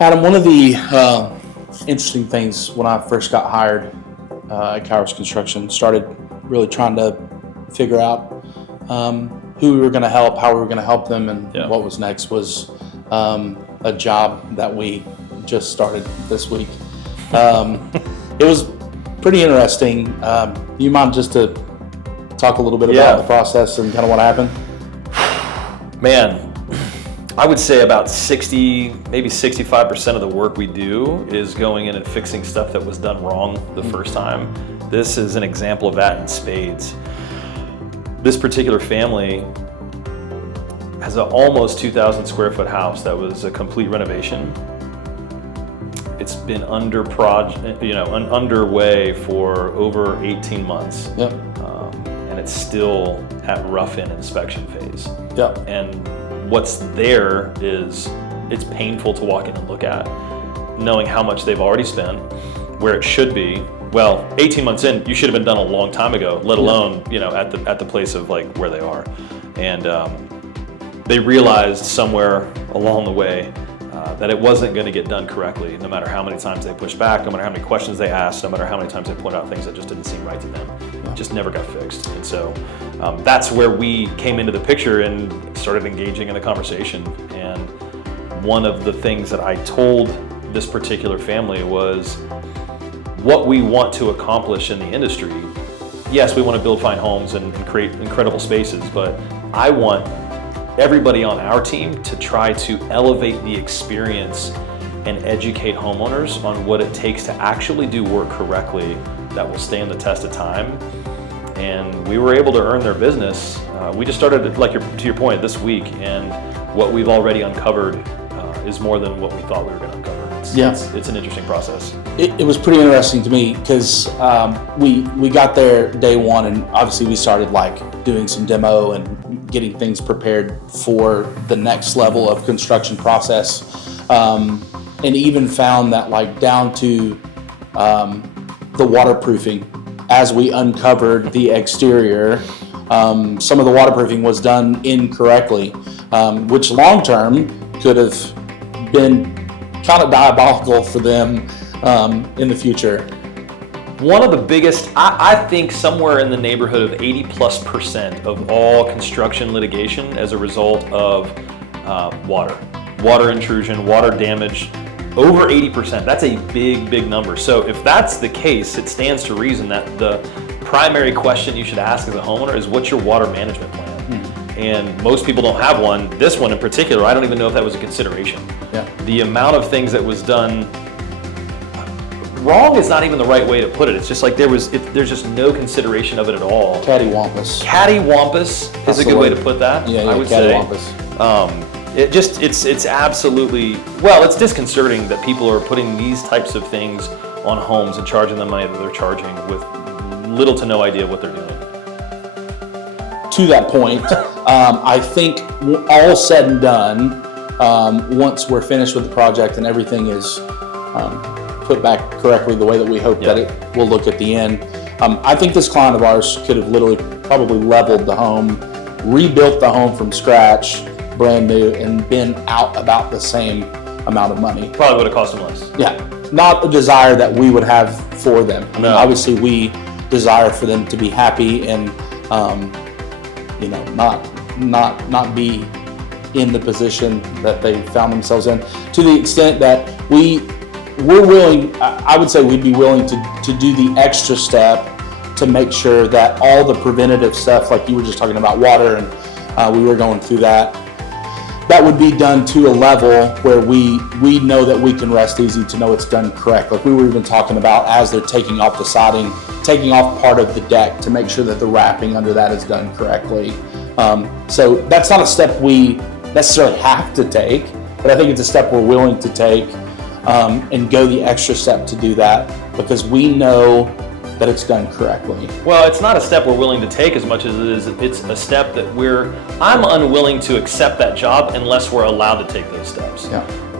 Adam, one of the interesting things when I first got hired at Kairos Construction, started really trying to figure out who we were going to help, how we were going to help them, and what was next was a job that we just started this week. It was pretty interesting. Do you mind just to talk a little bit about the process and kind of what happened? Man, I would say about 60, maybe 65% of the work we do is going in and fixing stuff that was done wrong the first time. This is an example of that in spades. This particular family has an almost 2,000 square foot house that was a complete renovation. It's been underway for over 18 months. And it's still at rough-in inspection phase. And what's there is, it's painful to walk in and look at, knowing how much they've already spent, where it should be. Well, 18 months in, you should have been done a long time ago, let alone, at the place of like where they are. And they realized somewhere along the way that it wasn't going to get done correctly, no matter how many times they pushed back, no matter how many questions they asked, no matter how many times they pointed out things that just didn't seem right to them. It just never got fixed. And so that's where we came into the picture and started engaging in the conversation. And one of the things that I told this particular family was, what we want to accomplish in the industry, yes, we want to build fine homes and create incredible spaces, but I want everybody on our team to try to elevate the experience and educate homeowners on what it takes to actually do work correctly that will stand the test of time. And we were able to earn their business. We just started, to your point, this week, and what we've already uncovered is more than what we thought we were going to uncover. It's an interesting process. It was pretty interesting to me because we got there day one, and obviously we started doing some demo and getting things prepared for the next level of construction process, and even found that down to the waterproofing. As we uncovered the exterior, some of the waterproofing was done incorrectly, which long term could have been kind of diabolical for them in the future. One of the biggest, I think somewhere in the neighborhood of 80+% of all construction litigation as a result of water intrusion, water damage, over 80%. That's a big, big number. So if that's the case, it stands to reason that the primary question you should ask as a homeowner is, what's your water management plan? And most people don't have one. This one in particular, I don't even know if that was a consideration. The amount of things that was done wrong is not even the right way to put it. It's just like there's just no consideration of it at all. Cattywampus. Cattywampus is a good way to put that. I would cattywampus. Say. It's absolutely, it's disconcerting that people are putting these types of things on homes and charging them money that they're charging with little to no idea what they're doing. To that point, I think all said and done, once we're finished with the project and everything is put back correctly the way that we hope that it will look at the end, I think this client of ours could have literally probably leveled the home, rebuilt the home from scratch, brand new, and been out about the same amount of money. Probably would have cost them less. Not a desire that we would have for them. I mean, No. obviously we desire for them to be happy and not be in the position that they found themselves in, to the extent that we're willing, I would say we'd be willing to do the extra step to make sure that all the preventative stuff, like you were just talking about water, and we were going through that would be done to a level where we know that we can rest easy to know it's done correct. Like we were even talking about, as they're taking off the siding, taking off part of the deck to make sure that the wrapping under that is done correctly. So that's not a step we necessarily have to take, but I think it's a step we're willing to take and go the extra step to do that, because we know that it's done correctly. Well, it's not a step we're willing to take as much as it's a step that I'm unwilling to accept that job unless we're allowed to take those steps.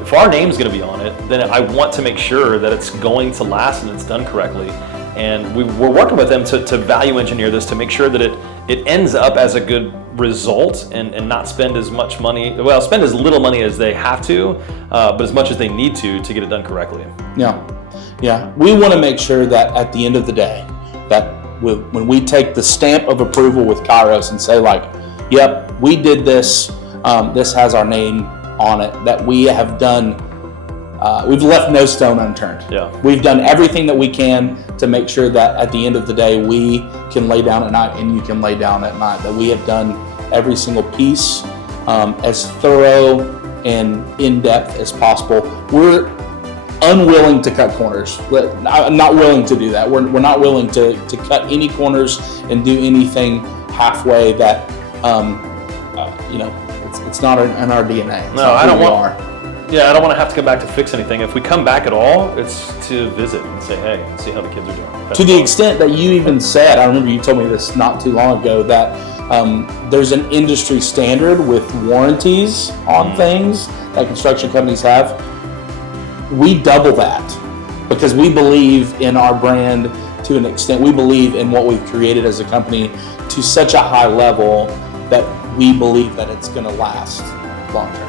If our name's gonna be on it, then I want to make sure that it's going to last and it's done correctly. And we're working with them to value engineer this to make sure that it ends up as a good result and not spend as much money, well, spend as little money as they have to, but as much as they need to get it done correctly. Yeah. We want to make sure that at the end of the day, that when we take the stamp of approval with Kairos and say like, yep, we did this, this has our name on it, that we have done, we've left no stone unturned. Yeah. We've done everything that we can to make sure that at the end of the day, we can lay down at night and you can lay down at night, that we have done every single piece as thorough and in-depth as possible. We're unwilling to cut corners. I'm not willing to do that. We're not willing to cut any corners and do anything halfway that, it's not in our DNA. No, I don't want. Yeah, I don't want to have to come back to fix anything. If we come back at all, it's to visit and say, hey, and see how the kids are doing. That's to the extent that you even said, I remember you told me this not too long ago, that there's an industry standard with warranties on things that construction companies have. We double that because we believe in our brand to an extent. We believe in what we've created as a company to such a high level that we believe that it's going to last long term.